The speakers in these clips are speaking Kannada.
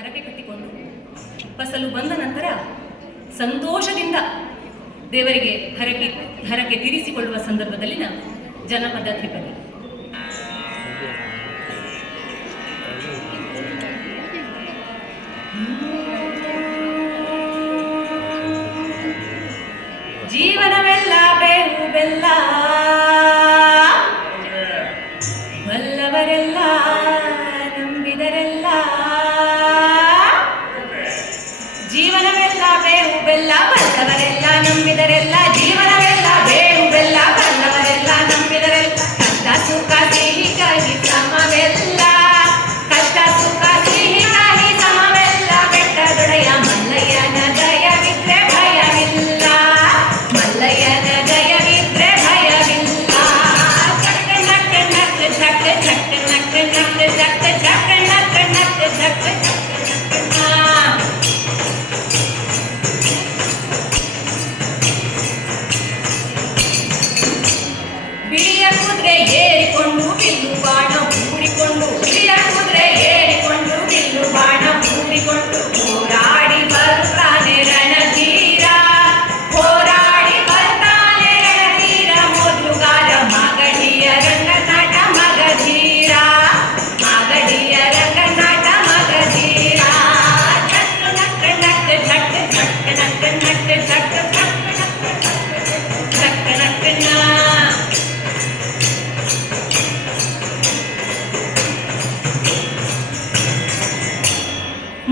ಹರಕೆ ಕಟ್ಟಿಕೊಂಡು ಫಸಲು ಬಂದ ನಂತರ ಸಂತೋಷದಿಂದ ದೇವರಿಗೆ ಹರಕೆ ತೀರಿಸಿಕೊಳ್ಳುವ ಸಂದರ್ಭದಲ್ಲಿನ ಜನಪದ ತ್ರಿಪದಿ. ಜೀವನವೆಲ್ಲ ಬೇವು ಬೆಲ್ಲ, ಬಲ್ಲವರೆಲ್ಲ ನಂಬಿದರೆಲ್ಲ. ಜೀವನವೆಲ್ಲ ಬೇವು ಬೆಲ್ಲ, ಬಲ್ಲವರೆಲ್ಲ ನಂಬಿದರೆಲ್ಲ. ಜೀವನವೆಲ್ಲ ಬೇವು ಬೆಲ್ಲ, ಬಲ್ಲವರೆಲ್ಲ ನಂಬಿದರೆಲ್ಲ. ಕಷ್ಟ ಸುಖ ಸಿಹಿ ಕಹಿ ಸಮವೆಲ್ಲ, ಕಷ್ಟ ಸುಖ ಸಿಹಿ ಕಹಿ ಸಮವೆಲ್ಲ. ಬೆಟ್ಟದೊಡೆಯ ಮಲ್ಲಯ್ಯನ ದಯವಿದ್ರೆ ಭಯವಿಲ್ಲ, ಮಲ್ಲಯ್ಯನ ದಯವಿದ್ರೆ ಭಯವಿಲ್ಲ. ಚಕ್ಕ ನಕ್ಕ ನಕ್ಕ ಚಕ್ಕ ಚಕ್ಕ ನಕ್ಕ ನಕ್ಕ ಚಕ್ಕ ಚಕ್ಕ ನಕ್ಕ ನಕ್ಕ ಚಕ್ಕ ಚಕ್ಕ. ಬಿಳಿಯ ಕುದುರೆ ಏರಿಕೊಂಡು ಬಿಲ್ಲು ಬಾಣ ಹೂಡಿಕೊಂಡು, ಬಿಳಿಯ ಕುದುರೆ ಏರಿಕೊಂಡು ಬಿಲ್ಲು ಬಾಣ ಹೂಡಿಕೊಂಡು ಹೋರಾಡಿ ಬರ್ತಾನೆ ರಣಧೀರ, ಹೋರಾಡಿ ಬರ್ತಾನೆ ರಣಧೀರ. ಮೊದಲುಗಾರ ಮಾಗಡಿಯ ರಂಗನಾಟ ಮಗಧೀರ, ಮಾಗಡಿಯ ರಂಗನಾಟ ಮಗಧೀರ. ಚಕ್ಕ ನಕ್ಕ ನಕ್ಕ ಚಕ್ಕ ಚಕ್ಕ ನಕ್ಕ ನಕ್ಕ ಚಕ್ಕ ಚಕ್ಕ ನಕ್ಕ ನಕ್ಕ.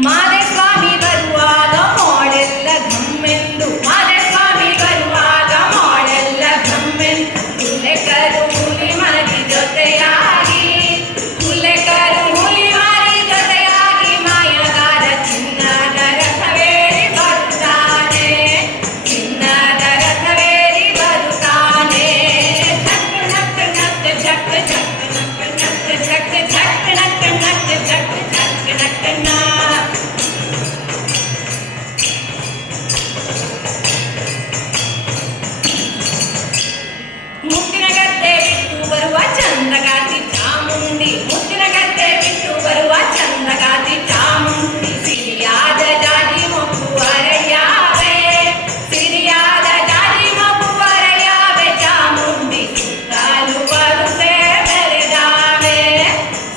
ಮಾದೇಸ್ವಾಮಿ ಬರುವಾಗ ಮಾಡೆಲ್ಲ ಘಮ್ಮೆಂದು, ಮಾದೇಸ್ವಾಮಿ ಬರುವಾಗ ಮಾಡೆಲ್ಲ ಘಮ್ಮೆಂದು. ಹುಲೆಕರು ಹುಲಿ ಮರಿ ಜೊತೆಯಾಗಿ, ಹುಲೆಕರು ಹುಲಿ ಮರಿ ಜೊತೆಯಾಗಿ. ಮಾಯಗಾರ ಚಿನ್ನದ ರಥವೇರಿ ಬರುತ್ತಾನೆ, ಚಿನ್ನದ ರಥವೇರಿ ಬರುತ್ತಾನೆ. ಚಕ್ಕ ನಕ್ಕ ನಕ್ಕ ಚಕ್ಕ ಚಕ್ಕ ನಕ್ಕ ನಕ್ಕ ಚಕ್ಕ ಚಕ್ಕ ನಕ್ಕ ನಕ್ಕ ಚಕ್ಕ ಚಕ್ಕ ನಕ್ಕ ನ. ಮುತ್ತಿನ ಗದ್ದೆ ಬಿಟ್ಟು ಬರುವ ಚಂದ್ರಗಾತಿ ಚಾಮುಂಡಿ, ಮುತ್ತಿನ ಗದ್ದೆ ಬಿಟ್ಟು ಬರುವ ಚಂದ್ರಗಾತಿ ಚಾಮುಂಡಿ. ಸಿರಿಯಾದ ಜಾತಿ ಮಗುವರೆಯಾವೆ, ಸಿರಿಯಾದ ಜಾತಿ ಮಗುವರೆಯಾವೆ. ಚಾಮುಂಡಿ ಸುತ್ತಲೂ ಬರುಸೆ ಮೆರೆದಾವೆ,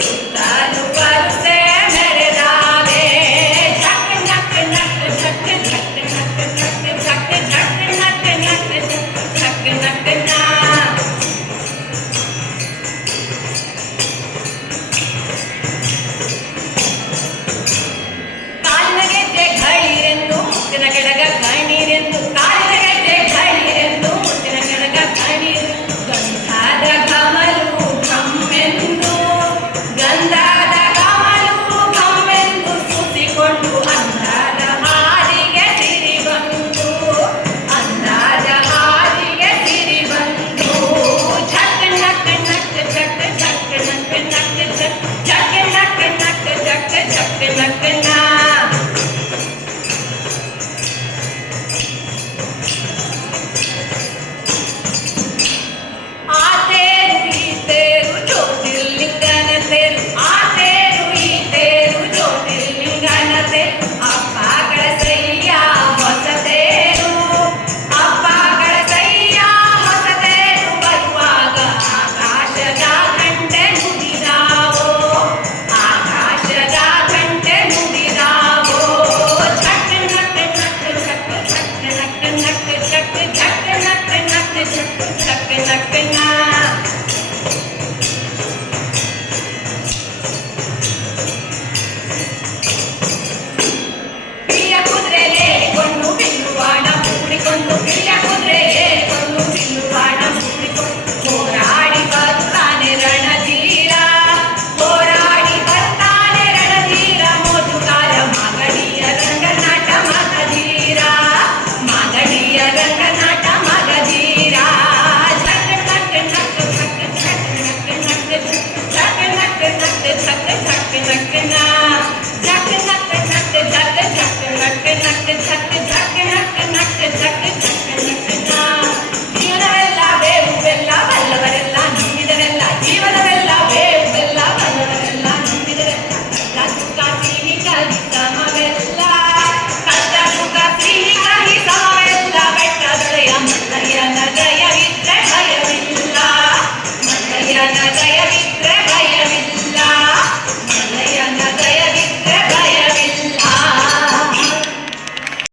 ಸುತ್ತಲೂ ಬರುಸೆ ಮೆರೆದಾವೆ. ಚಕ್ಕ ನಕ್ಕ ನಕ್ಕ ಚಕ್ಕ ಚಕ್ಕ ನಕ್ಕ ನಕ್ಕ ಚಕ್ಕ ಚಕ್ಕ ನಕ್ಕ ನಕ್ಕ ಚಕ್ಕ ನಕ್ಕ ನ. ಕಾಲಿನ ಗೆಜ್ಜೆ ಘಳಿರೆಂದು ಮುತ್ತಿನ ಕೆಳಗ ಕಣ್ಣೀರೆಂದು, ಕಾಲಿನ ಗೆಜ್ಜೆ ಘಳಿರೆಂದು ಮುತ್ತಿನ ಕೆಳಗ ಕಣ್ಣೀರೆಂದು. ಗಂಧದ ಕಮಲು ಘಮ್ಮೆಂದು, ಗಂಧದ ಕಮಲು ಘಮ್ಮೆಂದು. ಸುತ್ತಿಕೊಂಡು ಅಂದಾದ ಹಾದಿಗೆ ಸಿರಿ ಬಂದು, ಅಂದಾದ ಹಾದಿಗೆ ಸಿರಿ ಬಂದು. ಚಕ್ಕ ನಕ್ಕ ನಕ್ಕ ಚಕ್ಕ ಚಕ್ಕ ನಕ್ಕ ನಕ್ಕ ಚಕ್ಕ ನಕ್ಕ ನಕ್ಕ ಚಕ್ಕ ಚಕ್ಕ ನಕ್ಕ ನ. ಆ ತೇರು ಈ ತೇರು ಜ್ಯೋತಿರ್ಲಿಂಗನ ತೇರು, ಆ ತೇರು ಈ ತೇರು ಜ್ಯೋತಿರ್ಲಿಂಗನ ತೇರು. ಅಪ್ಪಗಳ ಸೈಯ ಹೊಸ ತೇರು, ಅಪ್ಪಗಳ ಸೈಯ ಹೊಸ ತೇರು. ಬರುವಾಗ ಆಕಾಶದ ಗಂಟೆ ನುಡಿದಾವೋ, ಆಕಾಶದ ಗಂಟೆ ನುಡಿದಾವೋ. ಸಮವೆಲ್ಲ